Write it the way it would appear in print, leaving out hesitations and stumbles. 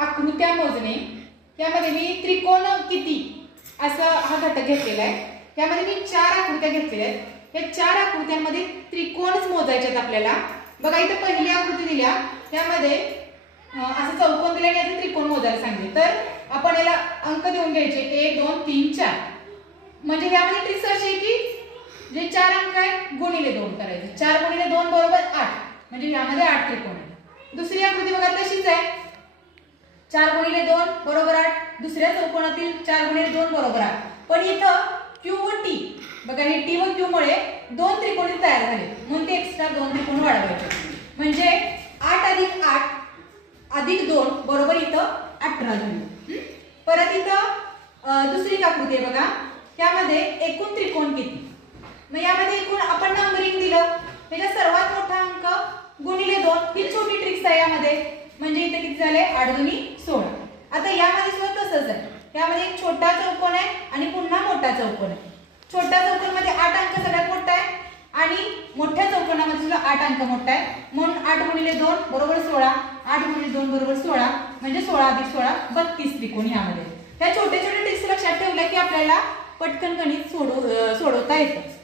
आकृत्या मोजणे यामध्ये मी त्रिकोण किती असा हा घटक घेतलेला आहे। यामध्ये मी 4 आकृत्या घेतलेल्या आहेत। या 4 आकृत्यांमध्ये त्रिकोणच मोजायचे आहेत आपल्याला। बघा इथे पहिली आकृती दिल्या त्यामध्ये असं चौकोन दिले आणि त्रिकोण मोजायला सांगितले, तर आपण याला अंक देऊन घ्यायचे 1 2 3 4। म्हणजे यामध्ये ट्रिक्स अशी आहे की जे 4 अंक आहेत गुणिले 2 करायचे। 4 गुणिले 2 बरोबर 8, म्हणजे यामध्ये 8 त्रिकोण आहेत। दुसरी आकृती बघा तशीच आहे, 4 गुणिले 2 बरोबर 8। दुसऱ्या चौकोनातील 4 गुणिले 2 बरोबर 8। पण इथं Q व T बघा, हे T व Q मुळे 2 त्रिकोण तयार झाले, म्हणून ते एक्स्ट्रा 2 त्रिकोण वाढवायचे। म्हणजे 8 अधिक 8 अधिक 2 बरोबर इथं 18 झाले। परत इथं दुसरी आकृती आहे बघा, त्यामध्ये एकूण त्रिकोण किती। मग यामध्ये एकूण आपण नंबरिंग दिलं, त्याचा सर्वात मोठा अंक गुणिले 2 ही छोटी ट्रिक्स आहे यामध्ये। म्हणजे इथे किती झाले 8 दुनी 16। आता यामध्ये सुद्धा तसंच आहे, यामध्ये एक छोटा चौकोन आहे आणि पुन्हा मोठा चौकोन आहे। छोट्या चौकोनामध्ये 8 अंक सगळ्यात मोठा आहे आणि मोठ्या चौकोनामध्ये सुद्धा 8 अंक मोठा आहे, म्हणून 8 गुणिले 2 बरोबर 16। 8 गुणिले 2 बरोबर 16, म्हणजे 16 अधिक 16 32 त्रिकोण यामध्ये। त्या छोट्या छोट्या ट्रिक्स लक्षात ठेवल्या की आपल्याला पटकन गणित सोडवता येतं।